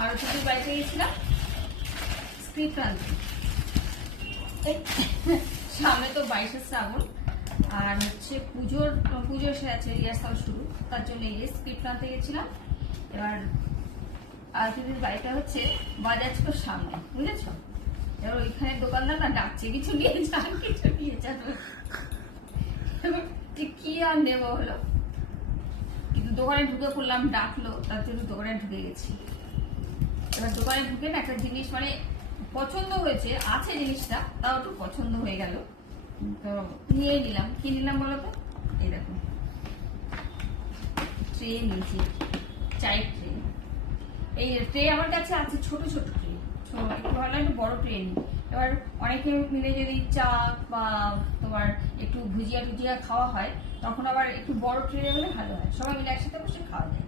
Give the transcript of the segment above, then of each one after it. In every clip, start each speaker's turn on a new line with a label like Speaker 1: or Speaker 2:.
Speaker 1: আর ছুটির বাড়িতে গেছিলাম স্ক্রিপ্ট আনতে সামনে তো বাইশে শ্রাবণ আর হচ্ছে পুজোর পুজো এসে আছে রিহার্সাল শুরু তার জন্য এই যে স্ক্রিপ্ট আনতে গেছিলাম। এবার আর দিদির বাড়িটা হচ্ছে বাজাজকোর সামনে বুঝেছ? এবার ওইখানে দোকানদার না ডাকছে কিছু নিয়ে যান কিছু নিয়ে যান। কি আর নেব হলো দোকানে ঢুকে পড়লাম, ডাকলো, তার জন্য দোকানে ঢুকে গেছি। এবার দোকানে ঢুকে না একটা জিনিস মানে পছন্দ হয়েছে, আছে জিনিসটা, তাও একটু পছন্দ হয়ে গেল। তো নিয়ে নিলাম। কি নিলাম বলো তো? এই দেখো। ট্রে নিয়েছি। চাই ট্রে। এই ট্রে আমার কাছে আছে, ছোট ছোট ট্রে। ছোট, একটু ভালো একটু বড় ট্রে নিই। এবার অনেকে মিলে যদি চা বা তোমার একটু ভুজিয়া টুজিয়া খাওয়া হয় তখন আবার একটু বড় ট্রে হলে ভালো হয়। সবাই মিলে একসাথে বসে খাওয়া যায়।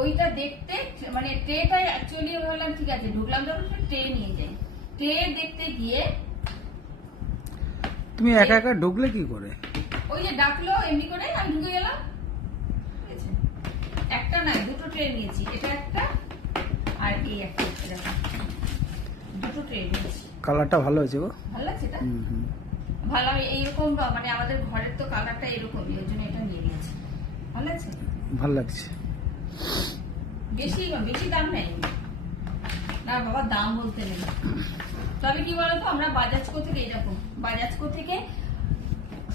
Speaker 1: ওইটা দেখতে মানে ট্রেটা অ্যাকচুয়ালি বললাম ঠিক আছে ঢুকলাম যখন ট্রে নিয়ে যাই ট্রে দেখতে গিয়ে
Speaker 2: তুমি একা একা ঢুকলে কি করে?
Speaker 1: ওই যে ডাকলো এমনি করে আমি ঢুকে গেলাম। ঠিক আছে? একটা না দুটো ট্রে নিয়েছি। এটা একটা আর এই একটা। দুটো ট্রে নিয়েছি
Speaker 2: কালারটা ভালো হয়েছে গো।
Speaker 1: ভালো লাগছে এটা?
Speaker 2: হুম, হুম।
Speaker 1: ভালো এইরকম মানে আমাদের ঘরের তো কালারটা এরকমই ওই জন্য এটা নিয়ে নিয়েছি। ভালো লাগছে?
Speaker 2: ভালো লাগছে।
Speaker 1: বেশি বেশি দাম নেই। না বাবা দাম বলতে নেই। তবে কি বলতো আমরা বাজাজকো থেকে এরকম বাজাজকো থেকে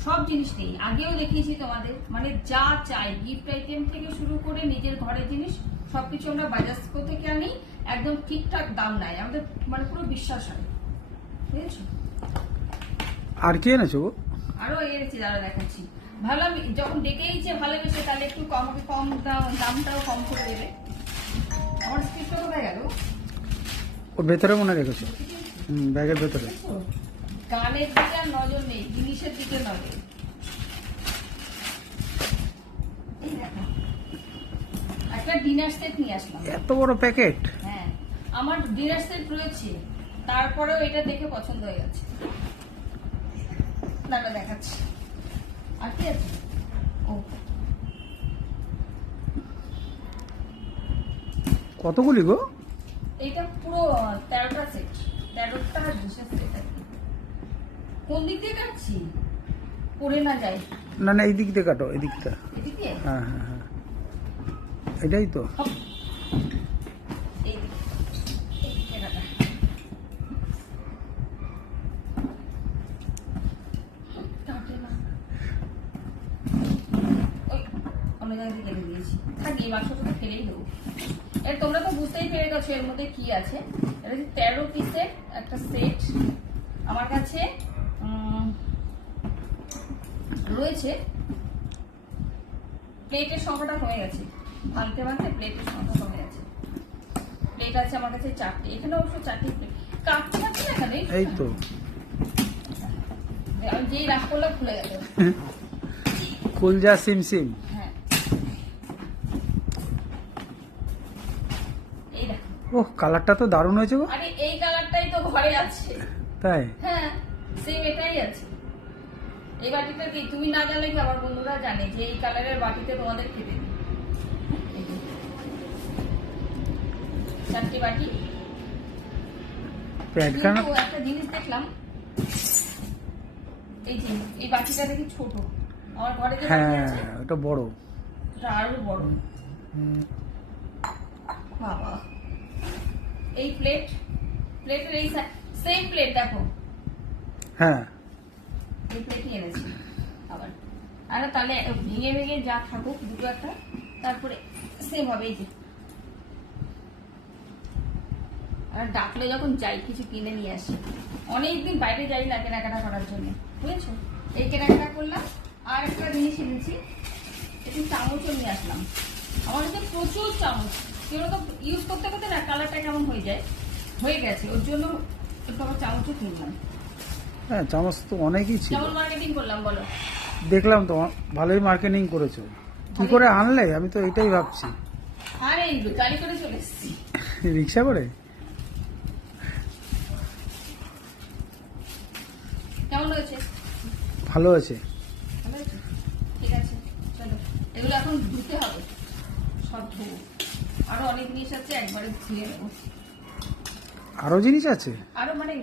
Speaker 1: সব জিনিস নেই। আগেও দেখিয়েছি তোমাদের মানে যা চাই গিফট আইটেম থেকে শুরু করে নিজের ঘরের জিনিস সবকিছু আমরা বাজাজকো থেকে আনি একদম ঠিকঠাক দাম নেয় আমাদের মানে পুরো বিশ্বাস হয়। বুঝেছ?
Speaker 2: আর কি এনেছো গো?
Speaker 1: আরও এনেছি দাঁড়া দেখাচ্ছি। ভালো যখন ডেকেইছে ভালোবেসে তাহলে একটু কম কম দাম- দামটাও কম করে দেবে। আমার স্ক্রিপ্টটা কোথায় গেল?
Speaker 2: ওর ভেতরে মনে রেখেছো। হুম ব্যাগের ভেতরে।
Speaker 1: গানের দিকে আর নজর নেই জিনিসের দিকে নজর এই দেখো। একটা ডিনার সেট নিয়ে আসলাম।
Speaker 2: এত বড় প্যাকেট
Speaker 1: হ্যাঁ আমার ডিনার সেট রয়েছে তারপরেও এটা দেখে পছন্দ হয়ে গেছে। দাঁড়া দেখাচ্ছি। আর কি আছে? ও।
Speaker 2: কতগুলি গো?
Speaker 1: এটা পুরো তেরোটা সেট তেরোটা ডিশের সেট কোন দিক দিয়ে কাটছি? পড়ে না যায়
Speaker 2: না না এই দিক দিয়ে কাটো এই দিকটা। হ্যাঁ হ্যাঁ হ্যাঁ। এটাই তো।
Speaker 1: তোমরা তো বুঝতেই পেরে গেছো এর মধ্যে কি আছে। এটা হচ্ছে তেরো পিসের একটা আমার কাছে রয়েছে। প্লেটের সংখ্যাটা কমে গেছে। ভাঙতে ভাঙতে প্লেটের সংখ্যা কমে গেছে প্লেট আছে আমার কাছে চারটে। এখানে অবশ্য চারটে প্লেট কাটতে পারছি না এখানে?
Speaker 2: এই তো।
Speaker 1: আমি যেই রাগ করলাম খুলে গেল।
Speaker 2: কুলজা সিম সিম।
Speaker 1: হ্যাঁ। এই দেখো।
Speaker 2: ওহ কালারটা তো দারুণ হয়েছে গো।
Speaker 1: আরে এই কালারটাই তো ঘরে আছে।
Speaker 2: তাই?
Speaker 1: হ্যাঁ সেম এটাই আছে। এই বাটিটা কি? তুমি না জানলে কি আমার বন্ধুরা জানে যে এই কালারের বাটিতে তোমাদের খেতে দিই। চারটি বাটি। একটা জিনিস দেখলাম এই যে এই বাটিটা দেখি ছোট। আমার ঘরে যে
Speaker 2: হ্যাঁ
Speaker 1: আছে
Speaker 2: বড়।
Speaker 1: ওটা আরও বড়। বাবা। এই প্লেট প্লেটের এই সেম প্লেট দেখো।
Speaker 2: হ্যাঁ।
Speaker 1: এই প্লেটই এনেছি। আবার। আরে তাহলে ভেঙে ভেঙে যা থাকুক দুটো একটা। তারপরে সেম হবে এই যে। আর ডাকলে যখন যাই কিছু কিনে নিয়ে আসি। অনেকদিন বাইরে যাই না কেনাকাটা করার জন্য বুঝেছ? এই কেনাকাটা করলাম আর একটা জিনিস এনেছি একটু চামচও নিয়ে আসলাম। আমার কাছে প্রচুর চামচ। কেউ তো ইউজ করতে করতে না কালারটা কেমন হয়ে যায়? হয়ে গেছে ওর জন্য একটু আমার চামচও কিনলাম।
Speaker 2: হ্যাঁ চামচ তো অনেকই ছিল।
Speaker 1: কেমন মার্কেটিং করলাম বলো।
Speaker 2: দেখলাম তো ভালোই মার্কেটিং করেছ। কি করে আনলে? আমি তো এটাই ভাবছি।
Speaker 1: আরে গাড়ি করে চলে এসেছি।
Speaker 2: রিক্সা করে?
Speaker 1: কেমন হয়েছে?
Speaker 2: ভালো আছে।
Speaker 1: ঠিক আছে চলো। এগুলো এখন ধুতে হবে। সব ধুবো। আরও অনেক জিনিস আছে একবারে ধুয়ে নেব।
Speaker 2: আরও জিনিস আছে?
Speaker 1: আরও মানে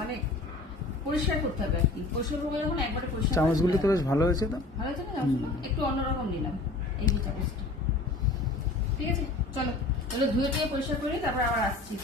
Speaker 1: মানে পরিষ্কার করতে হবে আর কি। পরিষ্কার করব যখন একবারে পরিষ্কার
Speaker 2: চামচগুলো তো বেশ ভালো হয়েছে তো?
Speaker 1: ভালো হয়েছে না? একটু অন্যরকম নিলাম এই যে চামচটা ঠিক আছে? চলো তাহলে ধুয়ে টুয়ে পরিষ্কার করি তারপর আবার আসছি।